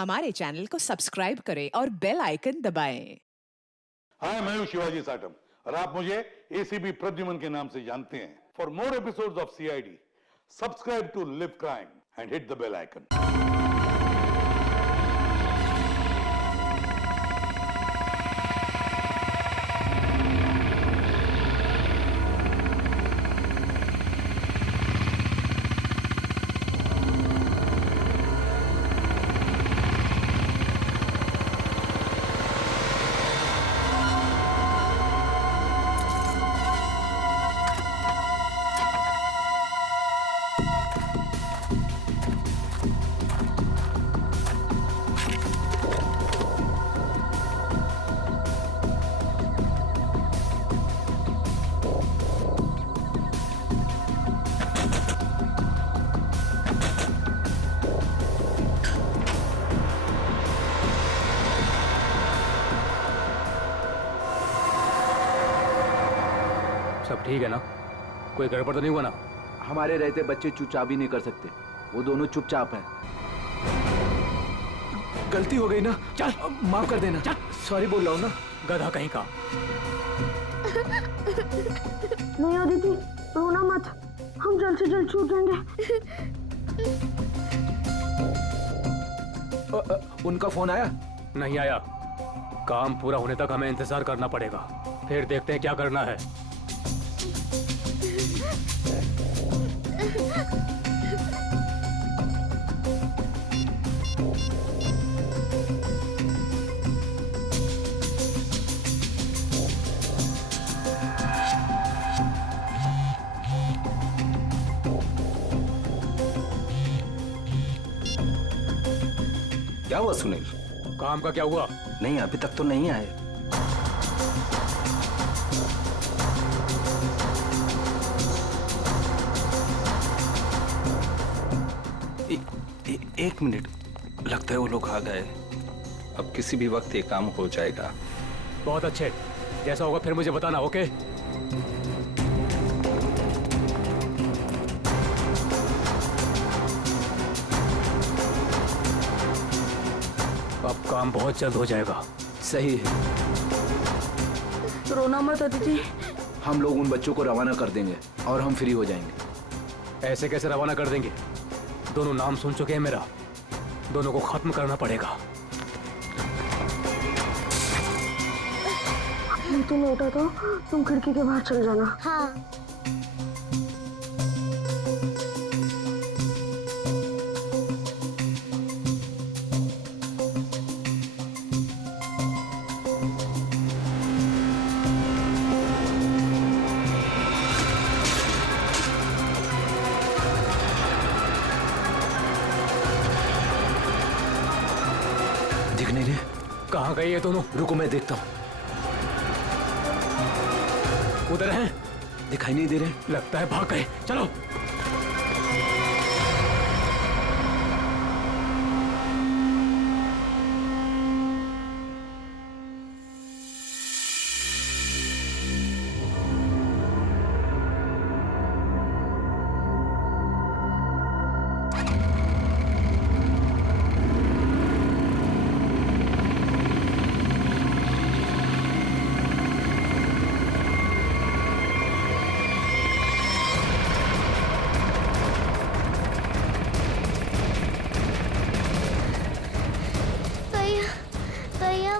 हमारे चैनल को सब्सक्राइब करें और बेल आइकन दबाएं। हाय, मैं हूं शिवाजी साटम और आप मुझे एसीपी प्रद्युमन के नाम से जानते हैं। For more episodes of CID, subscribe to live crime and hit the bell icon. सब ठीक है ना? कोई गड़बड़ तो नहीं हुआ ना? हमारे रहते बच्चे चुपचाप भी नहीं कर सकते। वो दोनों चुपचाप हैं। गलती हो गई ना, चल माफ कर देना। चल। सॉरी बोल रहा हूँ ना। गधा कहीं का। नहीं अदिति, रोना मत, हम जल्द से जल्द छूट जाएंगे। उनका फोन आया? नहीं आया। काम पूरा होने तक हमें इंतजार करना पड़ेगा, फिर देखते हैं क्या करना है। क्या हुआ सुनील? काम का क्या हुआ? नहीं, अभी तक तो नहीं आए। एक मिनट, लगता है वो लोग आ गए। अब किसी भी वक्त ये काम हो जाएगा। बहुत अच्छे, जैसा होगा फिर मुझे बताना। ओके? अब काम बहुत जल्द हो जाएगा। सही है। रोना मत अदिति। हम लोग उन बच्चों को रवाना कर देंगे और हम फ्री हो जाएंगे। ऐसे कैसे रवाना कर देंगे? दोनों नाम सुन चुके हैं मेरा, दोनों को खत्म करना पड़ेगा। तुम उठा तो तुम खिड़की के बाहर चल जाना। हाँ। दिख नहीं रहे? कहाँ गए ये दोनों? रुको, मैं देखता हूँ। उधर हैं? दिखाई नहीं दे रहे? लगता है भाग गए। चलो।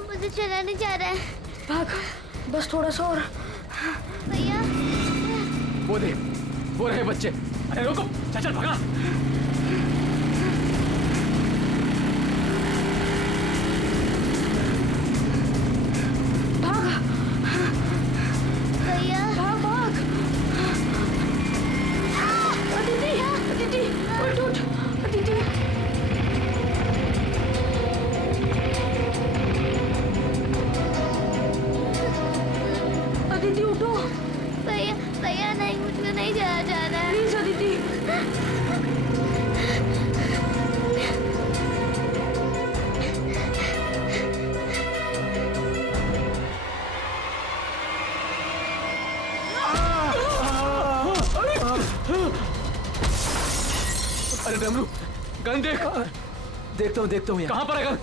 मुझे चलाने जा रहा है। भाग, बस थोड़ा सा और। भैया, वो देख, वो रहे बच्चे। अरे रुको, चल चल भागा। भाग भैया, भाग भाग। अदिति, अदिति, उठ उठ, अदिति। अदिति उठो। भैया, भैया नहीं, मुझको नहीं जाया जा रहा है। प्लीज अदिति। अरे डमरू, गन देख। देखता हूँ कहाँ पर है गन?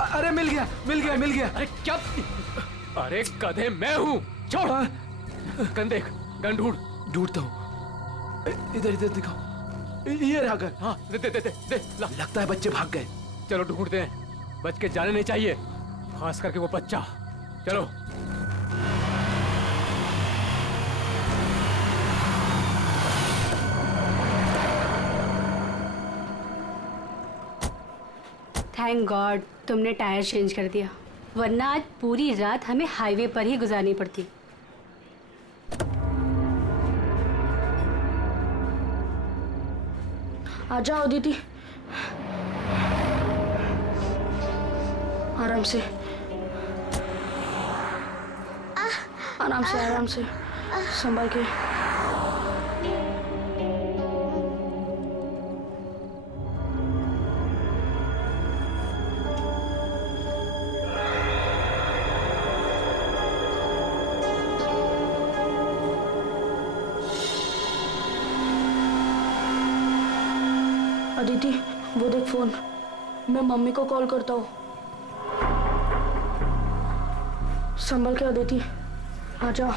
अरे मिल गया। अरे क्या? अरे गधे मैं हूँ, छोड़। गन देख, गन ढूंढता हूँ। इधर दिखाओ। ये रहा गन। हाँ दे ला। लगता है बच्चे भाग गए। चलो ढूंढते हैं, बच के जाने नहीं चाहिए, खास करके वो बच्चा। चलो। थैंक गॉड तुमने टायर चेंज कर दिया, वरना आज पूरी रात हमें हाईवे पर ही गुजारनी पड़ती। आ जाओ दीदी, आराम से आराम से संभाल के। अदिति वो देख फोन, मैं मम्मी को कॉल करता हूँ। संभल के अदिति, आ जाओ।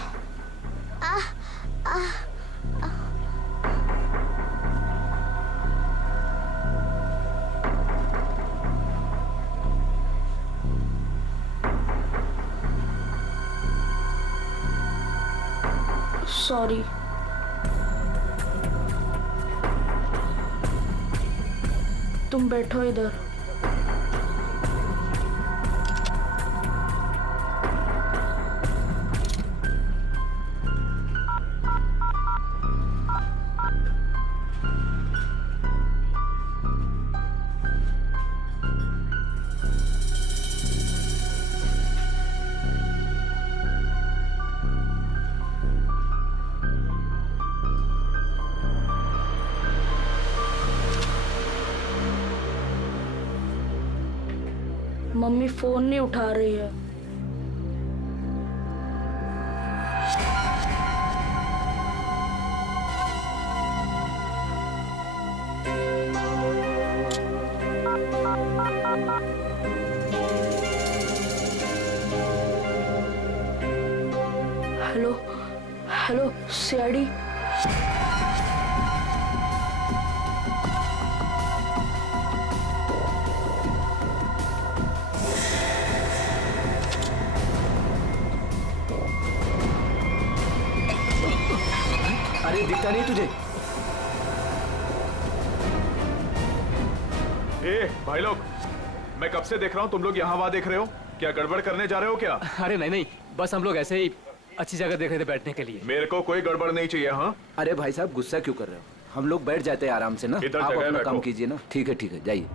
सॉरी। तुम बैठो इधर। मम्मी फोन नहीं उठा रही है। Hello CID. अरे दिखता नहीं तुझे? भाई लोग, मैं कब से देख रहा हूँ तुम लोग यहाँ वहाँ देख रहे हो। क्या गड़बड़ करने जा रहे हो क्या? अरे नहीं, बस हम लोग ऐसे ही अच्छी जगह देख रहे थे बैठने के लिए। मेरे को कोई गड़बड़ नहीं चाहिए। हाँ अरे भाई साहब गुस्सा क्यों कर रहे हो? हम लोग बैठ जाते हैं आराम से ना। इधर आप जगह अपना बैठो। काम कीजिए ना। ठीक है जाइए।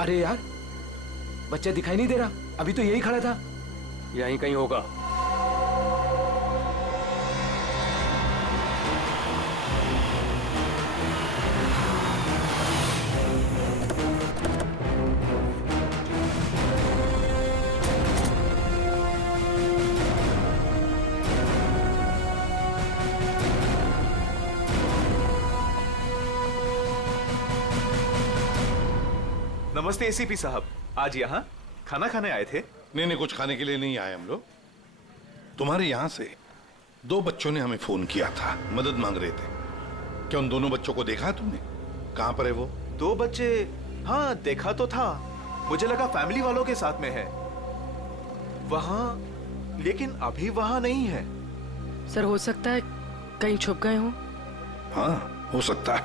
अरे यार बच्चा दिखाई नहीं दे रहा, अभी तो यही खड़ा था। यहीं कहीं होगा। नमस्ते एसीपी साहब, आज यहाँ खाना खाने आए थे? नहीं, कुछ खाने के लिए नहीं आए हम लोग। तुम्हारे यहाँ से 2 बच्चों ने हमें फोन किया था, मदद मांग रहे थे। क्या उन दोनों बच्चों को देखा तुमने? कहाँ पर है वो? 2 बच्चे? हाँ देखा तो था, मुझे लगा फैमिली वालों के साथ में है वहाँ, लेकिन अभी वहाँ नहीं है। सर हो सकता है कहीं छुप गए हों। हाँ हो सकता है।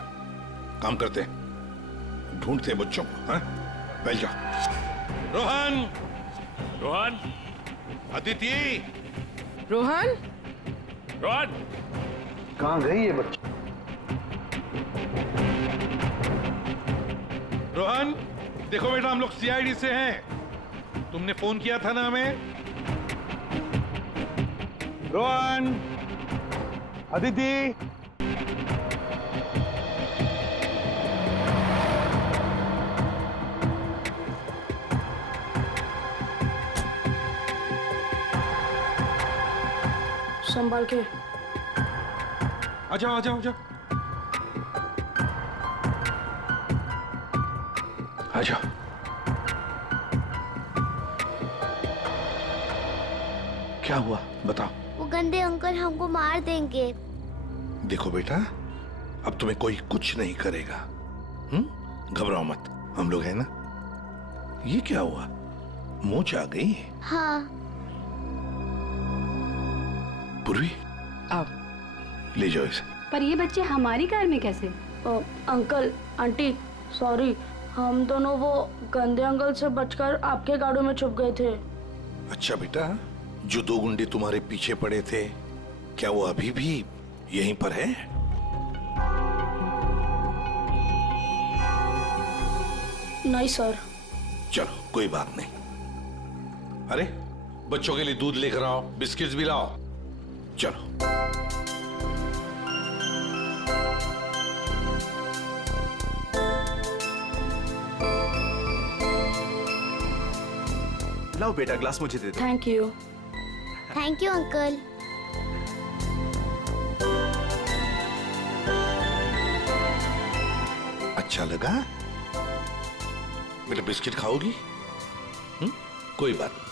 काम करते हैं, ढूंढते हैं बच्चों को। हाँ बैठ जाओ। रोहन, अदिति, रोहन, कहाँ गई ये बच्ची? रोहन देखो बेटा, हम लोग सीआईडी से हैं। तुमने फोन किया था ना हमें। रोहन, अदिति, संभाल के। आ जाओ आ जाओ आ जाओ आ जाओ। क्या हुआ बताओ। वो गंदे अंकल हमको मार देंगे। देखो बेटा, अब तुम्हें कोई कुछ नहीं करेगा। घबराओ मत, हम लोग हैं ना। ये क्या हुआ, मोच आ गई? हाँ। पूर्वी आओ। ले जाओ इसे। पर ये बच्चे हमारी कार में कैसे? अंकल आंटी सॉरी, हम दोनों वो गंदे अंकल से बचकर आपके गाड़ियों में छुप गए थे। अच्छा बेटा, जो 2 गुंडे तुम्हारे पीछे पड़े थे, क्या वो अभी भी यहीं पर है? नहीं सर। चलो कोई बात नहीं। अरे बच्चों के लिए दूध लेकर आओ, बिस्किट्स भी लाओ। चलो। लाओ बेटा, ग्लास मुझे दे दो। Thank you. Thank you uncle. अच्छा लगा बेटा? बिस्किट खाओगी? कोई बात नहीं।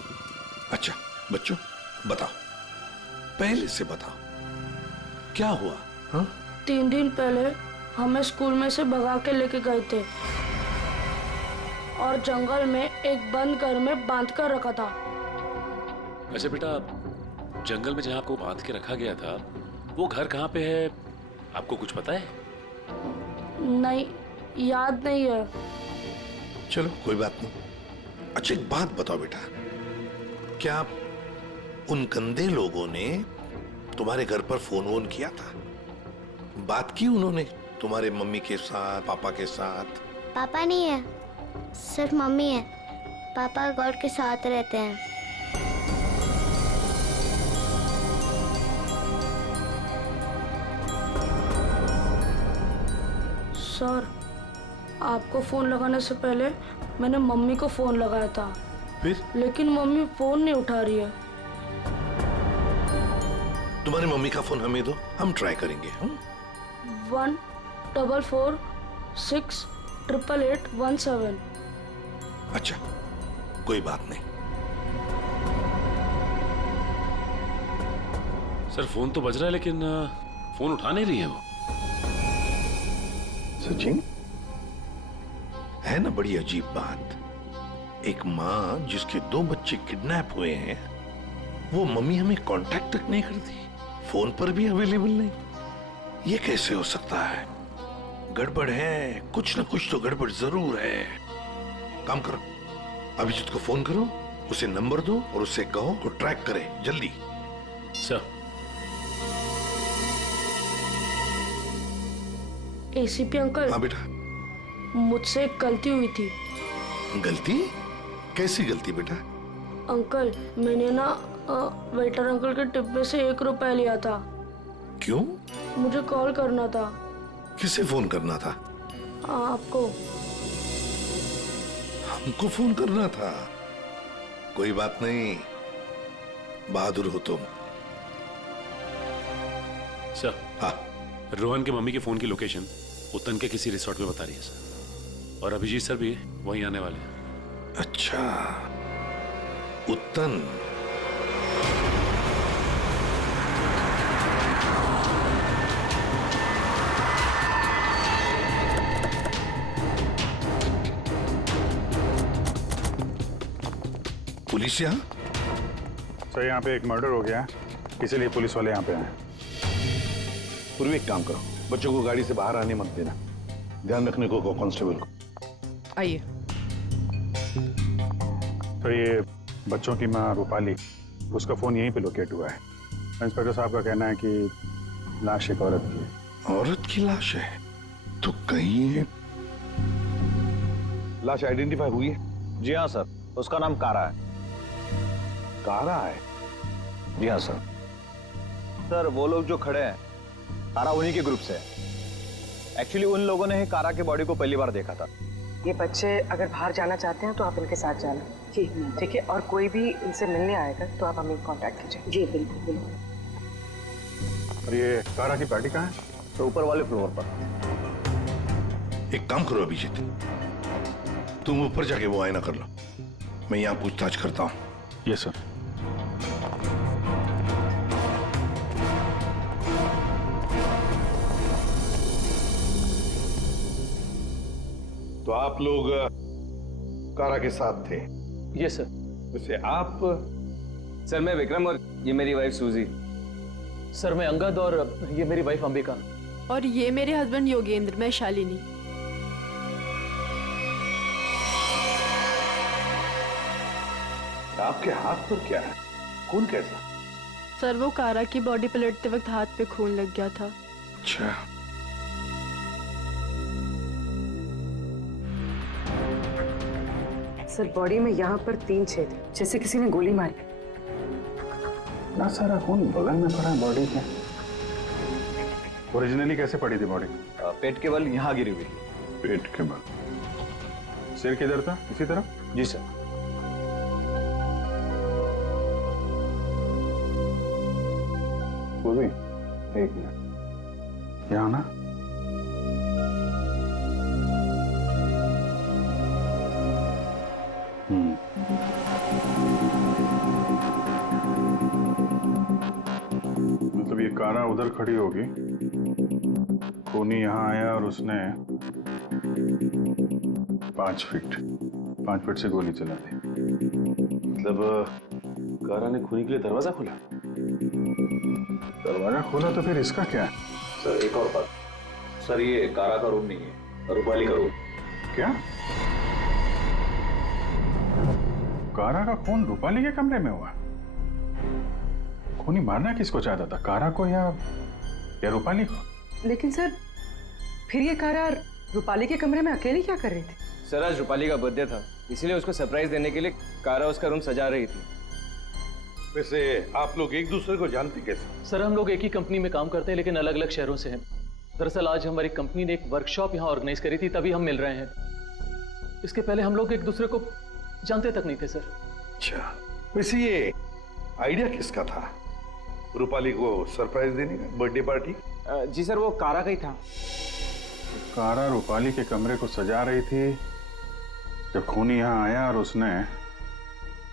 अच्छा बच्चों बताओ, पहले से बताओ क्या हुआ? 3 दिन पहले हमें स्कूल में से भगा के लेके गए थे और जंगल में एक बंद घर में बांध कर रखा था। अच्छा बेटा, जंगल में जहाँ आपको बांध के रखा गया था, वो घर कहाँ पे है, आपको कुछ पता है? नहीं, याद नहीं है। चलो कोई बात नहीं। अच्छा एक बात बताओ बेटा, क्या उन गंदे लोगों ने तुम्हारे घर पर फोन वोन किया था? बात की उन्होंने तुम्हारे मम्मी के साथ, पापा के साथ? पापा नहीं है, सिर्फ मम्मी है। पापा गॉड के साथ रहते हैं। सर, आपको फोन लगाने से पहले मैंने मम्मी को फोन लगाया था, फिर? लेकिन मम्मी फोन नहीं उठा रही है। तुम्हारी मम्मी का फोन हमें दो, हम ट्राई करेंगे। 144688817। अच्छा कोई बात नहीं। सर फोन तो बज रहा है लेकिन फोन उठा नहीं रही है वो। सचिन, है ना बड़ी अजीब बात। एक माँ जिसके 2 बच्चे किडनैप हुए हैं, वो मम्मी हमें कांटेक्ट तक नहीं करती, फोन पर भी अवेलेबल नहीं। ये कैसे हो सकता है? गड़बड़ है, कुछ ना कुछ तो गड़बड़ जरूर है। काम करो, अभिजीत को फोन करो, उसे नंबर दो और उससे कहो तो ट्रैक करे जल्दी। सर। ACP uncle. हाँ बेटा। मुझसे एक गलती हुई थी। गलती? कैसी गलती बेटा? अंकल, मैंने ना वेटर अंकल के डिब्बे से 1 रुपया लिया था। क्यों? मुझे कॉल करना था। किसे फोन करना था? आपको। हमको फोन करना था? कोई बात नहीं, बहादुर हो तुम। सर। हाँ। रोहन के मम्मी के फोन की लोकेशन उत्तन के किसी रिसोर्ट में बता रही है सर, और अभिजीत सर भी वहीं आने वाले हैं। अच्छा, उत्तन। पुलिस यहाँ? सर यहाँ पे एक मर्डर हो गया है, इसीलिए पुलिस वाले यहाँ पे आए। पूर्वी एक काम करो, बच्चों को गाड़ी से बाहर आने मत देना, ध्यान रखने को कांस्टेबल को। आइए। तो ये बच्चों की माँ रूपाली, उसका फोन यहीं पे लोकेट हुआ है। इंस्पेक्टर साहब का कहना है कि लाश एक औरत की है। औरत की लाश है? तो कहीं लाश आइडेंटिफाई हुई है? जी हाँ सर, उसका नाम कारा है। कारा है? जी हाँ सर। सर वो लोग जो खड़े हैं, कारा उन्हीं के ग्रुप से है। एक्चुअली उन लोगों ने ही कारा के बॉडी को पहली बार देखा था। ये बच्चे अगर बाहर जाना चाहते हैं तो आप इनके साथ जाना। जी ठीक है, और कोई भी इनसे मिलने आएगा तो आप हमें कांटेक्ट कीजिए। जी बिल्कुल बिल्कुल। और ये कारा की पार्टी कहाँ है? तो ऊपर वाले फ्लोर पर। एक काम करो अभिजीत, तुम ऊपर जाके वो आईना कर लो, मैं यहाँ पूछताछ करता हूँ। Yes sir. तो आप लोग कारा के साथ थे? Yes sir. वैसे आप? सर मैं विक्रम और ये मेरी वाइफ सूजी। सर मैं अंगद और ये मेरी वाइफ अंबिका। और ये मेरे हस्बैंड योगेंद्र, मैं शालिनी। आपके हाथ पर क्या है? खून कैसा? सर वो कारा की बॉडी पलटते वक्त हाथ पे खून लग गया था। अच्छा, सर बॉडी में यहाँ पर 3 छेद, जैसे किसी ने गोली मारी। ना सारा खून बगल में पड़ा बॉडी के। ओरिजिनली कैसे पड़ी थी बॉडी? पेट के बल यहाँ गिरी हुई थी। पेट के बल। सिर किधर था? इसी तरफ? जी सर। वो भी 1 मिनट यहाँ ना। मतलब ये कारा उधर खड़ी होगी, खूनी यहाँ आया और उसने 5 फीट से गोली चला दी। मतलब कारा ने खूनी के लिए दरवाजा खोला? दरवाजा खोला तो फिर इसका क्या है? सर एक और बात, सर ये कारा का रूम नहीं है, रूपाली का रूम। क्या? कारा का खून रूपाली के कमरे में हुआ? खूनी मारना किसको चाहता था, कारा को या रूपाली को? लेकिन सर फिर ये कारा रूपाली के कमरे में अकेली क्या कर रही थी? सर आज रूपाली का बर्थडे था, इसीलिए उसको सरप्राइज देने के लिए कारा उसका रूम सजा रही थी। वैसे आप लोग एक दूसरे को जानते कैसे? सर हम लोग एक ही कंपनी में काम करते हैं लेकिन अलग अलग शहरों से हैं। दरअसल आज हमारी कंपनी ने एक वर्कशॉप यहाँ ऑर्गेनाइज करी थी, तभी हम मिल रहे हैं। इसके पहले हम लोग एक दूसरे को जानते तक नहीं थे सर। अच्छा, वैसे ये आइडिया किसका था, रूपाली को सरप्राइज देने का, बर्थडे पार्टी? जी सर वो कारा का ही था। कारा रूपाली के कमरे को सजा रही थी जब खूनी यहाँ आया और उसने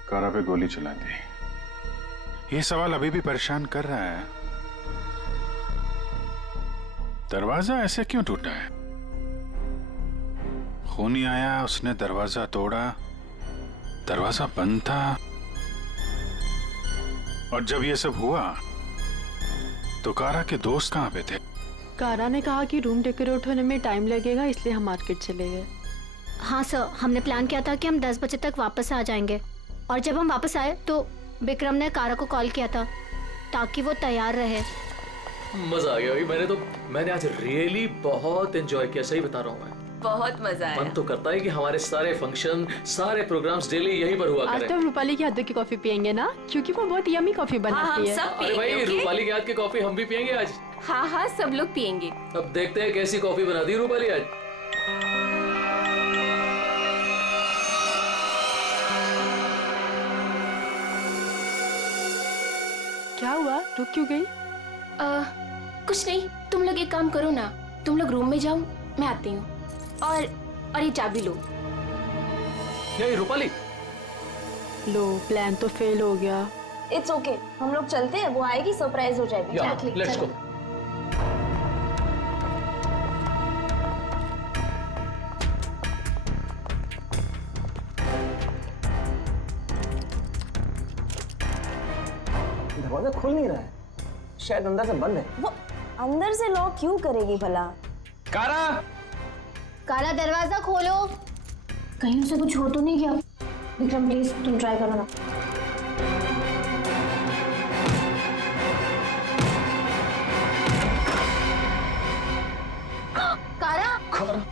कारा पे गोली चला दी। ये सवाल अभी भी परेशान कर रहा है, दरवाजा ऐसे क्यों टूटा है? खूनी आया, उसने दरवाजा तोड़ा, दरवाजा बंद था, और जब ये सब हुआ तो कारा के दोस्त कहाँ पे थे? कारा ने कहा कि रूम डेकोरेट होने में टाइम लगेगा, इसलिए हम मार्केट चले गए। हाँ सर, हमने प्लान किया था कि हम 10 बजे तक वापस आ जाएंगे, और जब हम वापस आए तो विक्रम ने कारा को कॉल किया था ताकि वो तैयार रहे। मजा आ गया भाई, मैंने आज रियली बहुत एंजॉय किया, सही बता रहा हूँ मैं। बहुत मजा आया। मन तो करता है कि हमारे सारे फंक्शन, सारे प्रोग्राम्स डेली यहीं पर हुआ आज करें। तो हम रूपाली के हाथों की कॉफी पियेंगे ना, क्योंकि वो बहुत यमी कॉफी बनाती है। अरे भाई रूपाली के हाथ की कॉफी हम भी पियेंगे आज। हाँ हाँ, सब लोग पियेंगे। अब देखते हैं कैसी कॉफी बनाती है रूपाली आज। क्या हुआ, रुक क्यों गई? कुछ नहीं, तुम लोग एक काम करो ना, तुम लोग रूम में जाओ, मैं आती हूँ। और ये चाबी लो। नहीं रूपाली, लो प्लान तो फेल हो गया। इट्स ओके, हम लोग चलते हैं, वो आएगी सरप्राइज हो जाएगी। Let's go. दरवाजा खुल नहीं रहा है, शायद अंदर से बंद है। वो अंदर से लॉक क्यों करेगी भला? कारा दरवाजा खोलो। कहीं उसे कुछ हो तो नहीं गया? विक्रम प्लीज तुम ट्राई करो ना।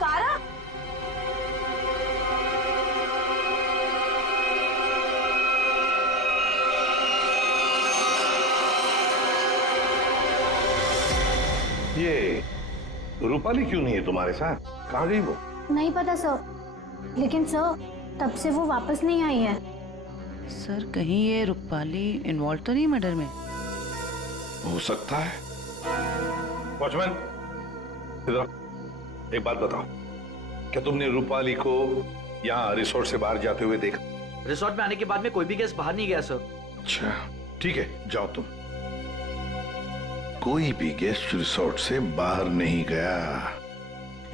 कारा ये रूपाली क्यों नहीं है तुम्हारे साथ? कहाँ गई वो? नहीं पता सर, लेकिन सर तब से वो वापस नहीं आई है। सर कहीं ये रूपाली इन्वॉल्व तो नहीं मर्डर में? हो सकता है, वॉचमैन, इधर एक बात बताओ, क्या तुमने रूपाली को यहाँ रिसोर्ट से बाहर जाते हुए देखा? रिसोर्ट में आने के बाद में कोई भी गेस्ट बाहर नहीं गया सर। अच्छा ठीक है, जाओ तुम। कोई भी गेस्ट रिसोर्ट से बाहर नहीं गया,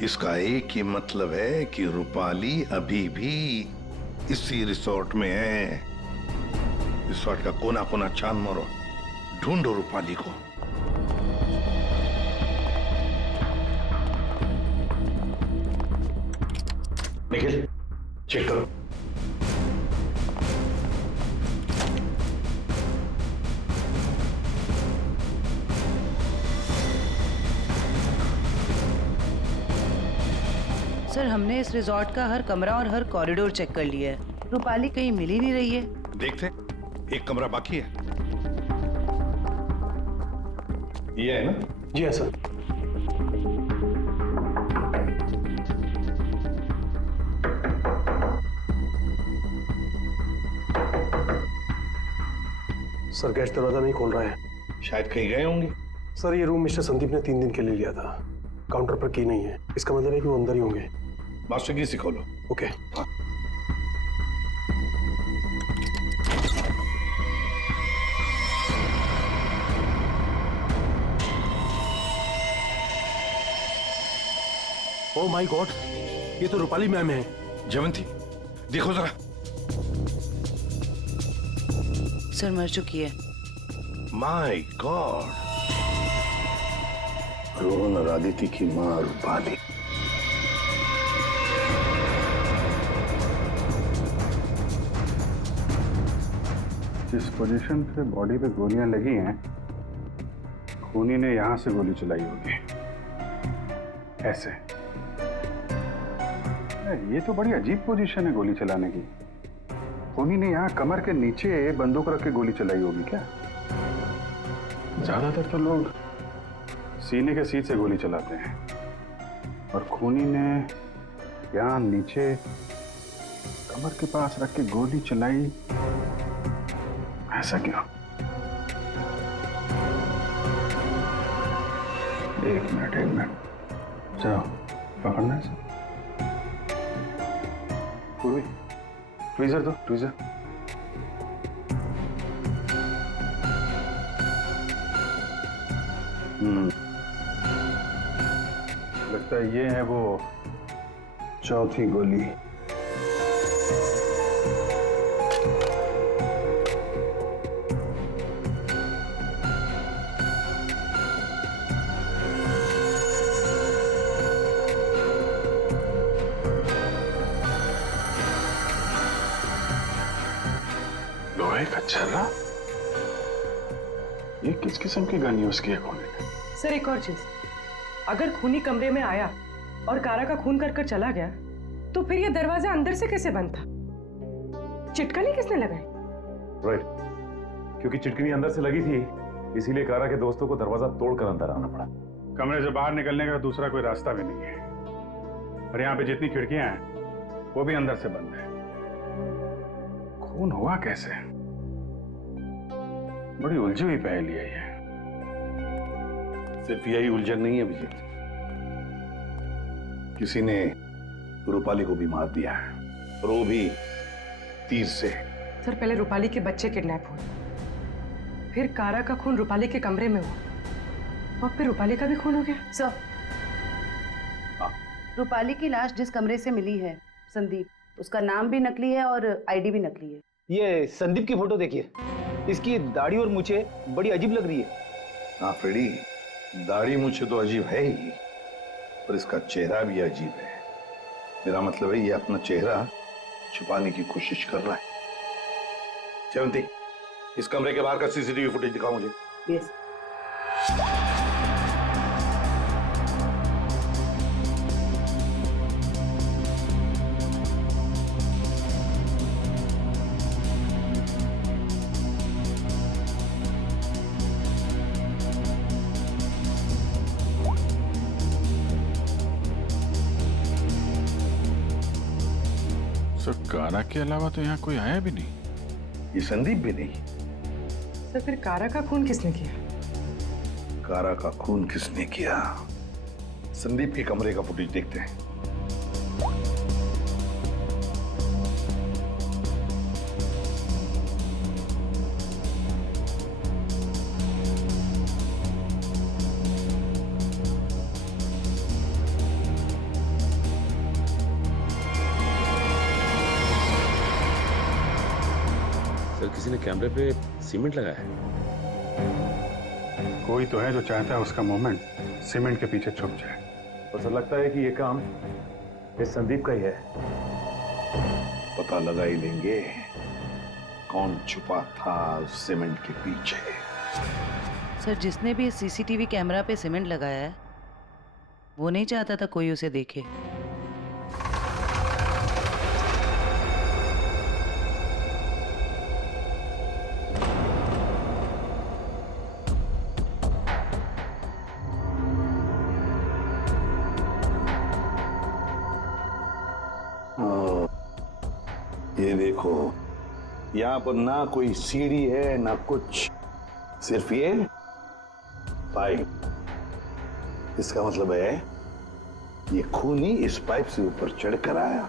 इसका एक ही मतलब है कि रूपाली अभी भी इसी रिसोर्ट में है। रिसोर्ट का कोना कोना छान मारो, ढूंढो रूपाली को। निखिल, चेक करो। सर, हमने इस रिजॉर्ट का हर कमरा और हर कॉरिडोर चेक कर लिया है। रूपाली कहीं मिल ही नहीं रही है। देखते, एक कमरा बाकी है। ये है ना? जी हाँ सर। सर, गेस्ट दरवाजा नहीं खोल रहा है। शायद कहीं गए होंगे। सर, ये रूम मिस्टर संदीप ने 3 दिन के लिए लिया था। काउंटर पर की नहीं है, इसका मतलब है कि वो अंदर ही होंगे। मास्टर की से खोलो। ओके। ओह माय गॉड, ये तो रूपाली मैम है। जयवंती, देखो जरा। सर, मर चुकी है। माय गॉड, रोहन और आदित्य की मां रूपाली। जिस पोजीशन पे बॉडी पे गोलियां लगी हैं, खूनी ने यहां से गोली चलाई होगी। ऐसे। ये तो बड़ी अजीब पोजीशन है गोली चलाने की। खूनी ने यहां कमर के नीचे बंदूक रख के गोली चलाई होगी क्या? ज्यादातर तो लोग सीने के सीट से गोली चलाते हैं, और खूनी ने यहां नीचे कमर के पास रख के गोली चलाई। ऐसा क्यों? एक मिनट, चलो पकड़ना है। पूर्वी, ट्वीजर दो, ट्वीजर। लगता है ये है वो चौथी गोली। लोहे का छर्रा? ये किस किस्म की गन यूज किया खूनी ने? सर, एक और चीज, अगर खूनी कमरे में आया और कारा का खून कर चला गया, तो फिर ये दरवाजा अंदर से कैसे बंद था? चिटकनी किसने लगाई? राइट, क्योंकि चिटकनी अंदर से लगी थी, इसीलिए कारा के दोस्तों को दरवाजा तोड़कर अंदर आना पड़ा। कमरे से बाहर निकलने का दूसरा कोई रास्ता भी नहीं है, और यहाँ पे जितनी खिड़कियां हैं वो भी अंदर से बंद है। खून हुआ कैसे? बड़ी उलझी हुई पहेली है ये। सिर्फ यही उलझन नहीं है विजय, किसी ने रूपाली को भी मार दिया है, और वो भी तीर से। सर, पहले रूपाली के बच्चे किडनैप हुए, फिर कारा का खून रूपाली के कमरे में हुआ, और फिर रूपाली का भी खून हो गया। सर, रूपाली की लाश जिस कमरे से मिली है, संदीप, उसका नाम भी नकली है और आईडी भी नकली है। ये संदीप की फोटो देखिए, इसकी दाढ़ी और मूछें बड़ी अजीब लग रही है। हाँ फ्रेडी, दाढ़ी मूछें तो अजीब है ही, पर इसका चेहरा भी अजीब है। मेरा मतलब है ये अपना चेहरा छुपाने की कोशिश कर रहा है। जयवंती, इस कमरे के बाहर का सीसीटीवी फुटेज दिखाओ मुझे। यस। कारा के अलावा तो यहाँ कोई आया भी नहीं। ये संदीप भी नहीं। सर, फिर कारा का खून किसने किया? कारा का खून किसने किया? संदीप के कमरे का फुटेज देखते हैं। सर किसी ने कैमरे पे सीमेंट लगाया है। कोई तो है जो चाहता है उसका मूवमेंट सीमेंट के पीछे छुप जाए। तो सर लगता है कि ये काम इस संदीप का ही है। पता लगा ही लेंगे कौन छुपा था सीमेंट के पीछे। सर जिसने भी सीसीटीवी कैमरा पे सीमेंट लगाया है वो नहीं चाहता था कोई उसे देखे। ये देखो, यहाँ पर ना कोई सीढ़ी है ना कुछ, सिर्फ ये पाइप। इसका मतलब है ये खूनी इस पाइप से ऊपर चढ़कर आया,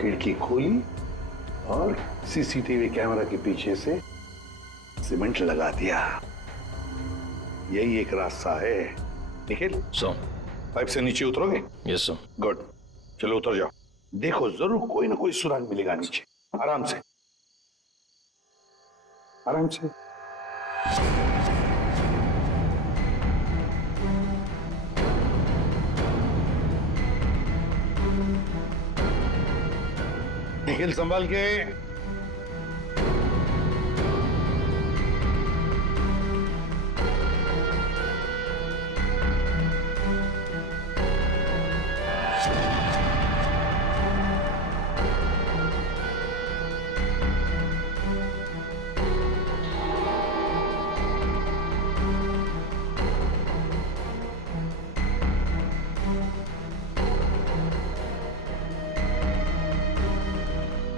खिड़की खोली और सीसीटीवी कैमरा के पीछे से सीमेंट लगा दिया। यही एक रास्ता है। निखिल, पाइप से नीचे उतरोगे? Yes sir. गुड, चलो उतर जाओ। देखो जरूर कोई ना कोई सुराग मिलेगा नीचे। आराम से, आराम से। निखिल संभाल के।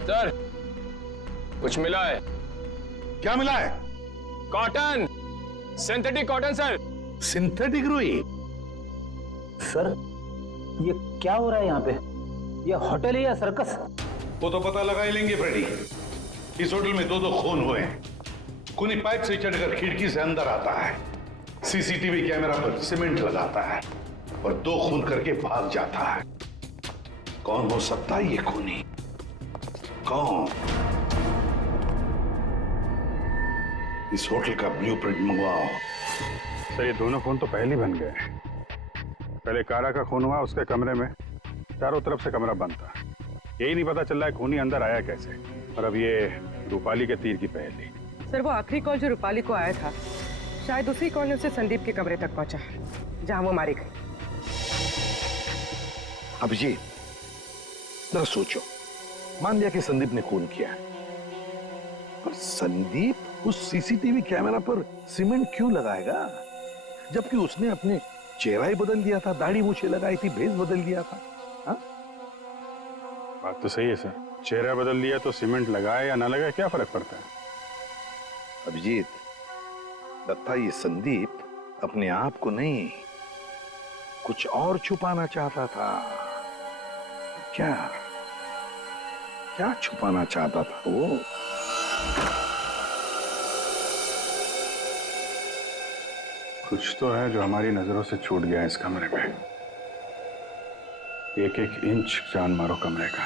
सर कुछ मिला है। क्या मिला है? Cotton, synthetic cotton sir. Synthetic रुई? सर ये क्या हो रहा है यहाँ पे? ये होटल है या सर्कस? वो तो पता लगा ही लेंगे फ्रेडी। इस होटल में दो खून हुए हैं। खूनी पाइप से चढ़कर खिड़की से अंदर आता है, सीसीटीवी कैमरा पर सीमेंट लगाता है और दो खून करके भाग जाता है। कौन हो सकता है ये खूनी? कौन? इस होटल का ब्लूप्रिंट मंगवाओ। सर ये दोनों खून तो पहले ही बन गए। पहले कारा का खून हुआ, उसके कमरे में चारों तरफ से कमरा बंद था। यही नहीं पता चल रहा है खूनी अंदर आया कैसे। और अब ये रूपाली के तीर की पहेली। सर वो आखिरी कॉल जो रूपाली को आया था शायद उसी कॉल ने उसे संदीप के कमरे तक पहुंचा जहां वो मारी गई। अभिजीत जरा सोचो, मान लिया कि संदीप ने खून किया, पर संदीप उस सीसीटीवी कैमरा पर सीमेंट क्यों लगाएगा जबकि उसने अपने चेहरा ही बदल दिया था, दाढ़ी मूछें लगाई थी, भेस बदल दिया था। हा? बात तो सही है सर, चेहरा बदल दिया तो सीमेंट लगाए या ना लगाए क्या फर्क पड़ता है? अभिजीत, लगता है ये संदीप अपने आप को नहीं कुछ और छुपाना चाहता था। क्या क्या छुपाना चाहता था वो? कुछ तो है जो हमारी नजरों से छूट गया इस कमरे में। एक एक इंच जान मारो कमरे का।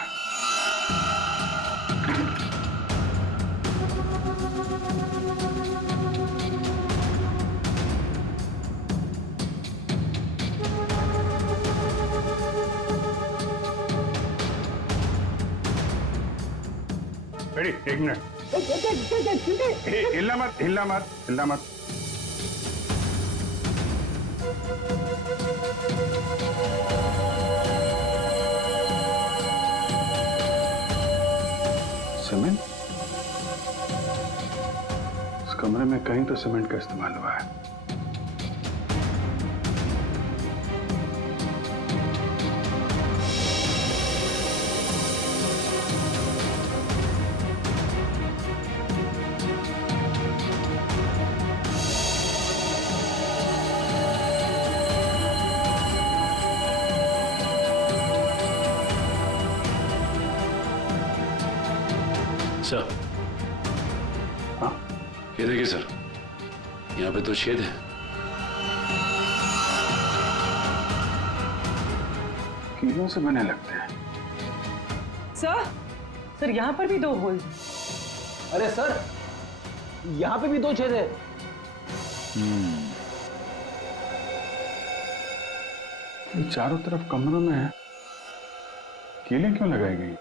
रेडी, एक मिनट। हिलना मत, हिलना मत, हिलना मत। सीमेंट? इस कमरे में कहीं तो सीमेंट का इस्तेमाल हुआ है। सर। हाँ, ये देखिए सर, यहाँ पे 2 छेद हैं। कीलों से बने लगते हैं। सर यहाँ पर भी 2 होल। अरे सर, यहाँ पे भी 2 छेद है। ये चारों तरफ कमरों में कीलें क्यों लगाई गई?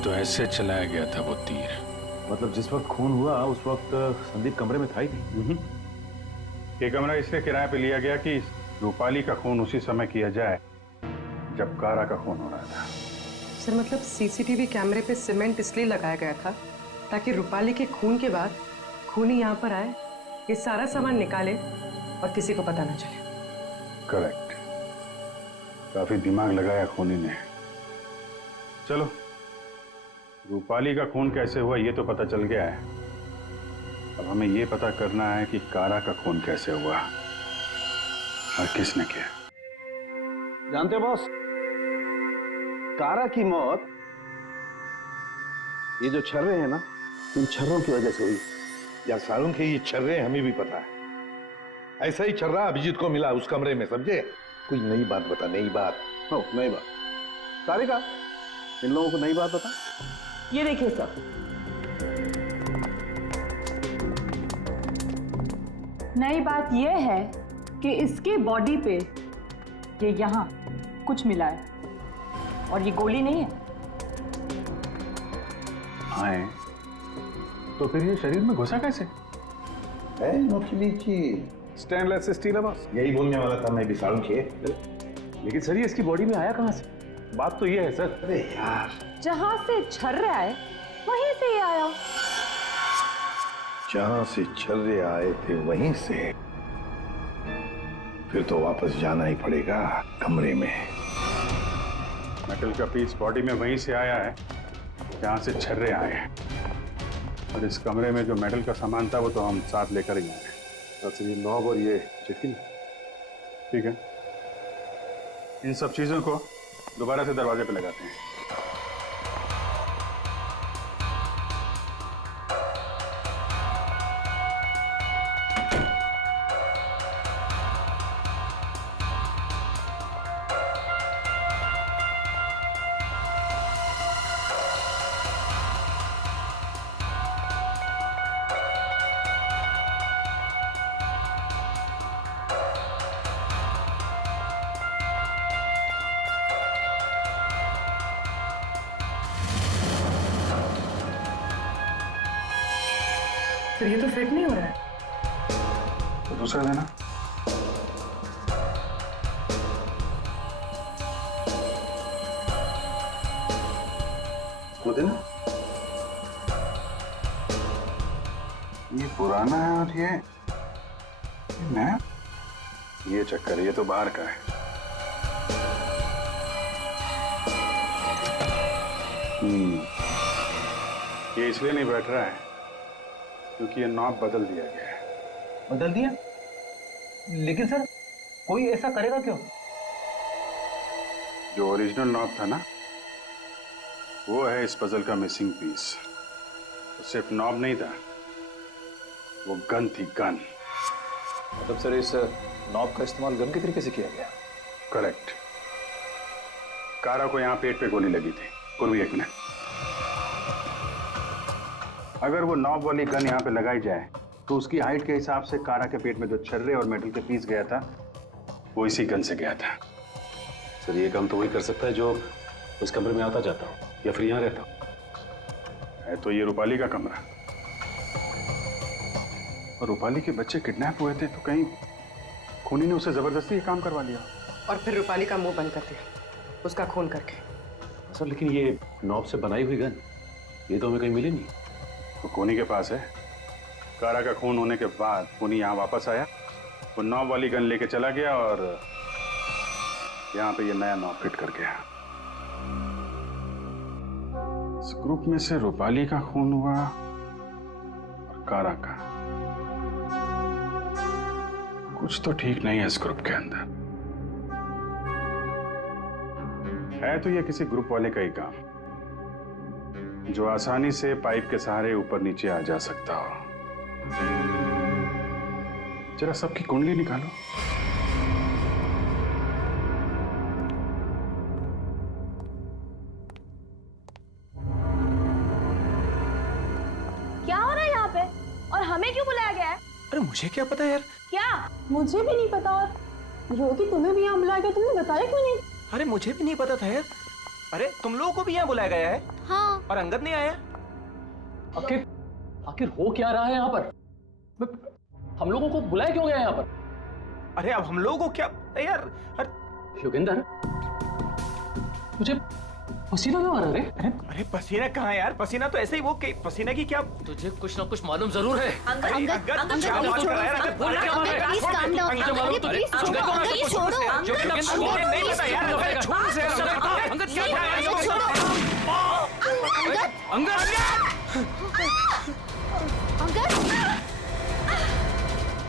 तो ऐसे चलाया गया था वो तीर। मतलब जिस वक्त खून हुआ उस वक्त संदीप कमरे में था ही नहीं। ये कमरा इसलिए किराए पे लिया गया कि रूपाली का खून उसी समय किया जाए जब कारा का खून हो रहा था। सर मतलब सीसीटीवी कैमरे पे सीमेंट इसलिए लगाया गया था ताकि रूपाली के खून के बाद खूनी यहाँ पर आए, ये सारा सामान निकाले और किसी को पता ना चले। करेक्ट। काफी दिमाग लगाया खूनी ने। चलो, रूपाली का खून कैसे हुआ ये तो पता चल गया है। अब हमें ये पता करना है कि कारा का खून कैसे हुआ और किसने किया। जानते हो बॉस, कारा की मौत ये जो छर्रे हैं ना, इन छर्रों की वजह से हुई। यार सारुण के ये छर्रे हमें भी पता है। ऐसा ही छर्रा अभिजीत को मिला उस कमरे में, समझे? कोई नई बात बता, नई बात। हो, नई बात। तारिका, इन लोगों को नई बात बता। ये देखिए सर, नई बात यह है कि इसके बॉडी पे ये यहाँ कुछ मिला है और ये गोली नहीं है। आए तो फिर ये शरीर में घुसा कैसे? है नोचली जी, स्टेनलेस स्टील है बॉस। यही बोलने वाला था मैं भी सारुण के। लेकिन सर ये इसकी बॉडी में आया कहाँ से? बात तो ये है सर। अरे यार, जहां से छर्रे आए वहीं से ये आया। जहां से छर्रे आए थे वहीं से, फिर तो वापस जाना ही पड़ेगा कमरे में। मेटल का पीस बॉडी में वहीं से आया है जहां से छर्रे आए हैं। और इस कमरे में जो मेटल का सामान था वो तो हम साथ लेकर ही आए। अच्छा, ये नॉब और ये चिटकी। ठीक है, इन सब चीजों को दोबारा से दरवाजे पे लगाते हैं। सर ये तो फिट नहीं हो रहा है। तो दूसरा देना। वो देना। ये पुराना है और ये नया। ये चक्कर, ये तो बाहर का है। ये इसलिए नहीं बैठ रहा है क्योंकि ये नॉब बदल दिया गया है। बदल दिया? लेकिन सर कोई ऐसा करेगा क्यों? जो ओरिजिनल नॉब था ना, वो है इस पजल का मिसिंग पीस। तो सिर्फ नॉब नहीं था, वो गन थी, गन। मतलब सर इस नॉब का इस्तेमाल गन के तरीके से किया गया? करेक्ट। कारा को यहाँ पेट पे गोली लगी थी। पूर्वी, एक मिनट। अगर वो नॉब वाली गन यहाँ पे लगाई जाए तो उसकी हाइट के हिसाब से कारा के पेट में जो छर्रे और मेटल के पीस गया था वो इसी गन से गया था। सर ये काम तो वही कर सकता है जो उस कमरे में आता जाता हो या फिर यहाँ रहता हो। है तो ये रूपाली का कमरा। और रूपाली के बच्चे किडनैप हुए थे तो कहीं खूनी ने उसे जबरदस्ती ये काम करवा लिया। और फिर रूपाली का मुंह बंद कर दिया, उसका खून करके। सर लेकिन ये नॉब से बनाई हुई गन, ये तो हमें कहीं मिली नहीं। तो खूनी के पास है। कारा का खून होने के बाद खूनी यहाँ वापस आया, वो नॉब वाली गन लेके चला गया और यहाँ पे ये नया नॉब फिट कर गया। इस ग्रुप में से रूपाली का खून हुआ और कारा का। कुछ तो ठीक नहीं है इस ग्रुप के अंदर। है तो ये किसी ग्रुप वाले का ही काम, जो आसानी से पाइप के सहारे ऊपर नीचे आ जा सकता हो। जरा सबकी कुंडली निकालो। क्या हो रहा है यहाँ पे और हमें क्यों बुलाया गया है? अरे मुझे क्या पता यार। क्या? मुझे भी नहीं पता। और रोकी तुम्हें भी यहाँ बुलाया गया, तुमने बताया क्यों नहीं? अरे मुझे भी नहीं पता था यार। अरे तुम लोगों को भी यहाँ बुलाया गया है? हाँ। और अंगद नहीं आया? आखिर हो क्या रहा है यहाँ पर? हम लोगों को बुलाया क्यों गया यहाँ पर? अरे अब हम लोगों को क्या यार? योगेंद्र, मुझे पसीना क्यों आ रहा है? अरे पसीना कहाँ यार? पसीना तो ऐसे ही वो पसीना की क्या? तुझे कुछ ना कुछ मालूम जरूर है।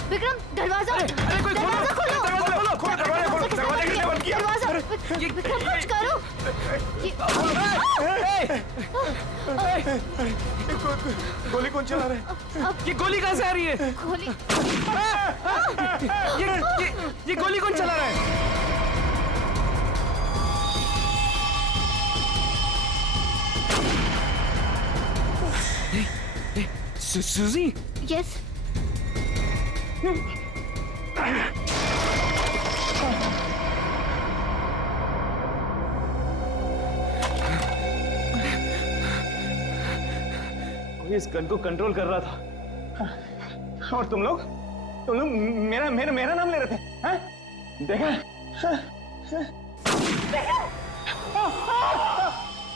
विक्रम, दरवाजा! अरे कोई दरवाजा खोलो! दरवाजा! विक्रम, कुछ करो! गोली कौन चला रहा है? ये गोली कहाँ से आ रही है? गोली! ये गोली कौन चला रहा है? सुजी? यस। इस गन को कंट्रोल कर रहा था और तुम लोग मेरा नाम ले रहे थे, हैं? देखा?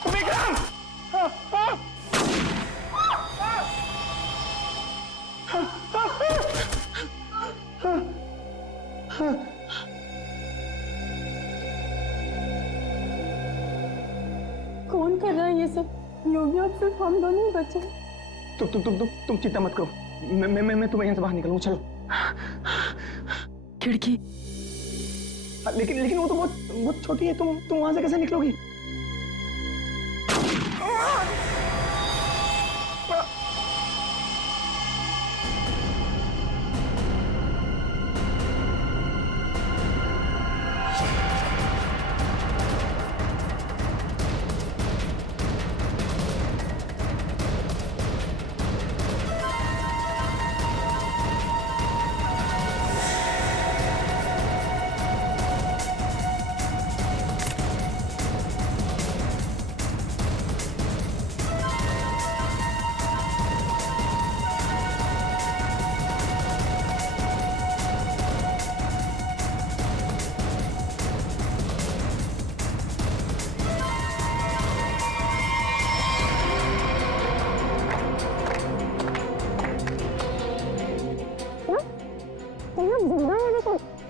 विक्रम! कौन कर रहा है ये सब? योगी, अब सिर्फ हम दोनों ही बचे। तुम चिंता मत करो। मैं तुम्हें यहाँ से बाहर निकलूंगा। चलो। खिड़की। लेकिन वो तो बहुत छोटी है। तुम वहां से कैसे निकलोगी?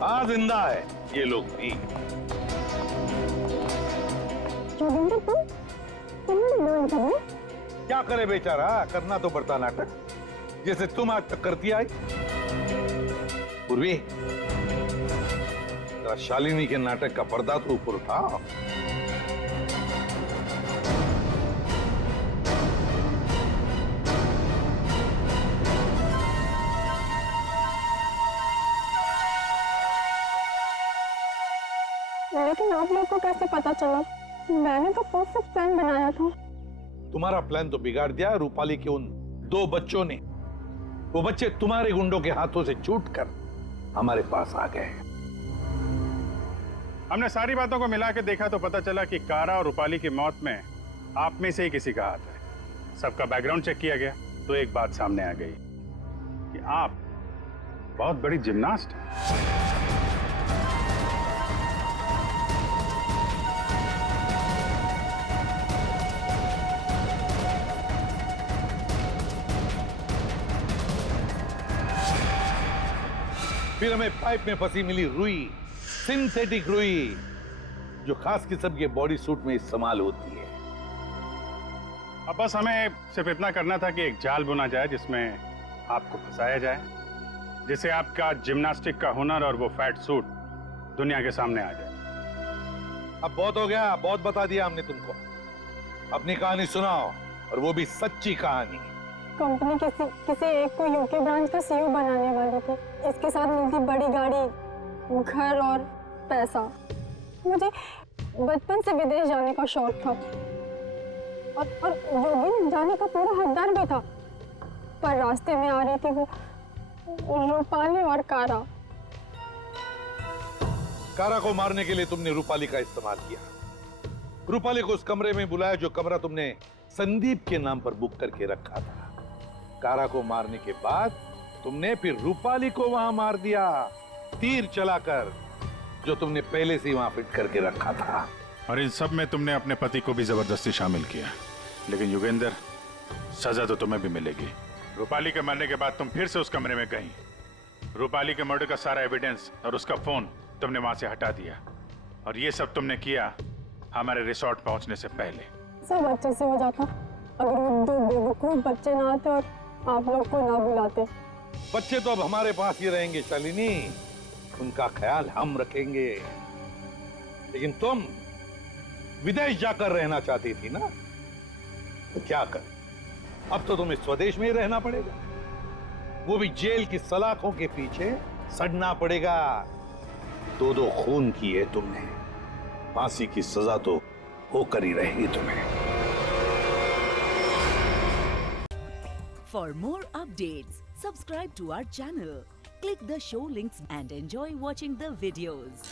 हाँ जिंदा है ये लोग भी। क्या करे बेचारा, करना तो पड़ता नाटक, जैसे तुम आज तक करती आई। पूर्वी, शालिनी के नाटक का पर्दा तो ऊपर उठाओ। लेकिन आप लोग को कैसे पता चला? मैंने तो परफेक्ट प्लान बनाया था। तुम्हारा प्लान तो बिगाड़ दिया रूपाली के उन 2 बच्चों ने। वो बच्चे तुम्हारे गुंडों के हाथों से छूटकर हमारे पास आ गए। हमने सारी बातों को मिला के देखा तो पता चला कि कारा और रूपाली की मौत में आप में से ही किसी का हाथ है। सबका बैकग्राउंड चेक किया गया तो एक बात सामने आ गई कि आप बहुत बड़ी जिम्नास्ट हैं। फिर हमें पाइप में फंसी मिली रुई, सिंथेटिक रुई, जो खास किस्म के बॉडी सूट में इस्तेमाल होती है। अब बस हमें सिर्फ इतना करना था कि एक जाल बुना जाए जिसमें आपको फंसाया जाए, जिससे आपका जिम्नास्टिक का हुनर और वो फैट सूट दुनिया के सामने आ जाए। अब बहुत हो गया, बहुत बता दिया हमने तुमको। अपनी कहानी सुनाओ, और वो भी सच्ची कहानी। कंपनी किसी एक को यूके ब्रांच का सीईओ बनाने वाली थी। इसके साथ मिलती बड़ी गाड़ी, घर और पैसा। मुझे बचपन से विदेश जाने का शौक था और योगिन जाने का पूरा हकदार भी था, पर रास्ते में आ रही थी वो रूपाली और कारा। कारा को मारने के लिए तुमने रूपाली का इस्तेमाल किया। रूपाली को उस कमरे में बुलाया जो कमरा तुमने संदीप के नाम पर बुक करके रखा था। कारा को मारने के बाद तुमने फिर रूपाली को वहां मार दिया, तीर चलाकर, जो तुमने पहले से ही वहां फिट करके रखा था। और इन सब में तुमने अपने पति को भी जबरदस्ती शामिल किया। लेकिन योगेंद्र, सजा तो तुम्हें भी मिलेगी। रूपाली के मरने के बाद तुम फिर से उस कमरे में गई। रूपाली के मर्डर का सारा एविडेंस और उसका फोन तुमने वहां से हटा दिया, और ये सब तुमने किया हमारे रिसोर्ट पहुंचने से पहले। सब अच्छे से हो जाता अगर वो दो बेवकूफ बच्चे ना आते और आप लोग को ना बुलाते। बच्चे तो अब हमारे पास ही रहेंगे शालिनी, उनका ख्याल हम रखेंगे। लेकिन तुम विदेश जाकर रहना चाहती थी ना, तो क्या कर, अब तो तुम्हें स्वदेश में ही रहना पड़ेगा, वो भी जेल की सलाखों के पीछे सड़ना पड़ेगा। दो खून किए तुमने, फांसी की सजा तो होकर ही रहेगी तुम्हें। For more updates, subscribe to our channel, click the show links and enjoy watching the videos.